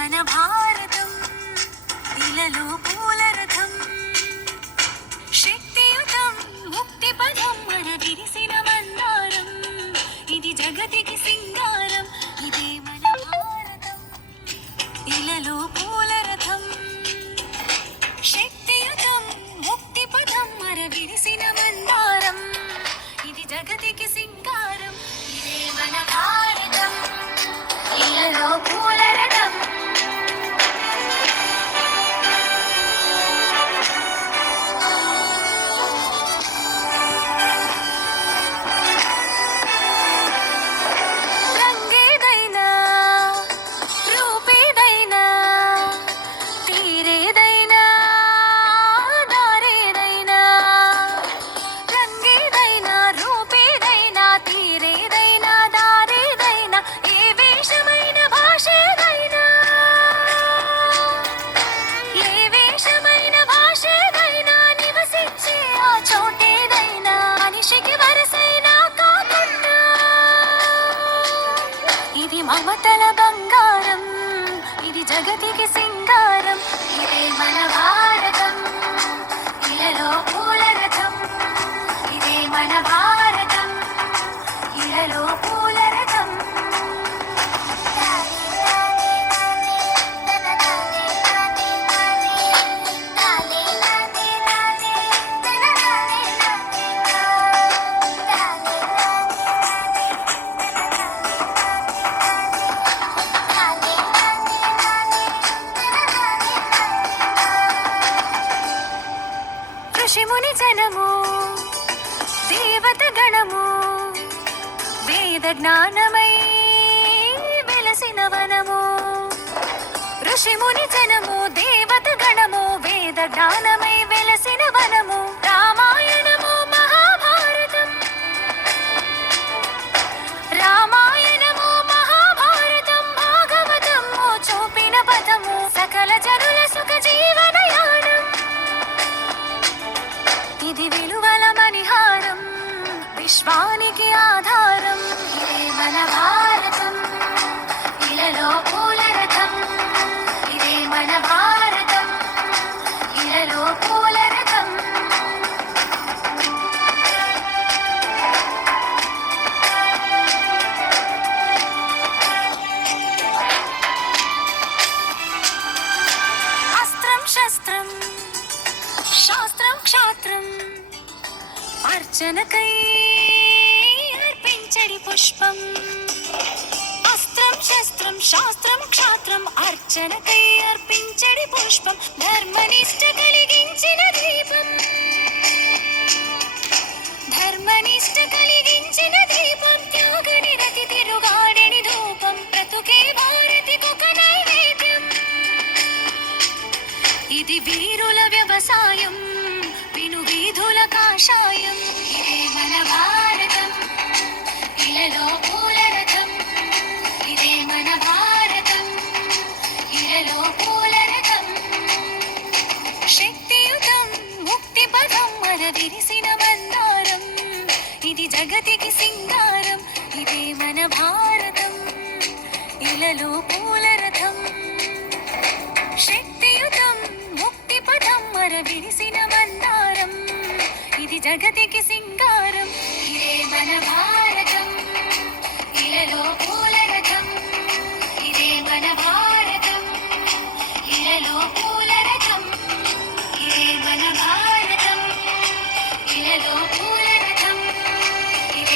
మన భారతం ఇలలో పూల రథం శక్తియుతం ముక్తి పదం మన విరిసిన మందారం ఇది జగతికి సింగారం ఇదే మన భారతం ఇలలో పూల రథం శక్తియుతం ముక్తి పదం మన విరిసిన మందారం ఇది జగతికి సింగారం ఇదే మన భారతం ఇలలో పూల రథం రంగేదైనా రూపేదైనా తీరేదైనా దారేదైనా రంగేదైనా రూపేదైనా తీరేదైనా దారేదైనా ఏ వేషమైన భాషేదైనా ఏ వేషమైన భాషేదైనా నివసించే ఆ చోటేదైనా మనిషికి వరసైనా కాకుండా ఇది మమతల బంగారం ఇది జగతికి సింగారం ఇదే మన భారతం ఇలలో పూల రథం ఇదే మన భారతం ఇలలో పూల రథం ఋషిముని జనము దేవత గణము వేద జ్ఞానమై వెలసిన వనము ఋషిముని జనము దేవత గణము వేద జ్ఞానమై వెలసిన వనము రామాయణము మహాభారతం రామాయణము మహాభారతం భాగవతము చూపిన పదము సకల జనుల సుఖ జీవనయానం ఇది విలువల మణిహారం విశ్వానికి ఆధారం ఇదే మన భారతం ఇలలో పూల రథం ఇదే మన భారతం ఇలలో పూల రథం అస్త్రం శస్త్రం శాస్త్రం క్షాత్రం అర్చనకై అర్పించడి పుష్పం అస్త్రం శస్త్రం శాస్త్రం క్షాత్రం అర్చనకై అర్పించడి పుష్పం ధర్మనిష్ట కలిగించిన దీపం ధర్మనిష్ట కలిగించిన దీపం త్యాగనిరతి తిరుగాడని ధూపం బ్రతుకే భారతికొక నైవేద్యం ఇది వీరుల వ్యవసాయం విను వీధుల కాషాయం ఇదే మన భారతం ఇలలో పూల రథం ఇదే మన భారతం ఇలలో పూల రథం శక్తియుతం ముక్తి పదం మన విరిసిన మందారం ఇది జగతికి సింగారం ఇదే మన భారతం ఇలలో పూల రథం శక్తియుతం ముక్తి పదం మర విరిసిన మందారం ఇది జగతికి సింగారం ఇదే మన భారతం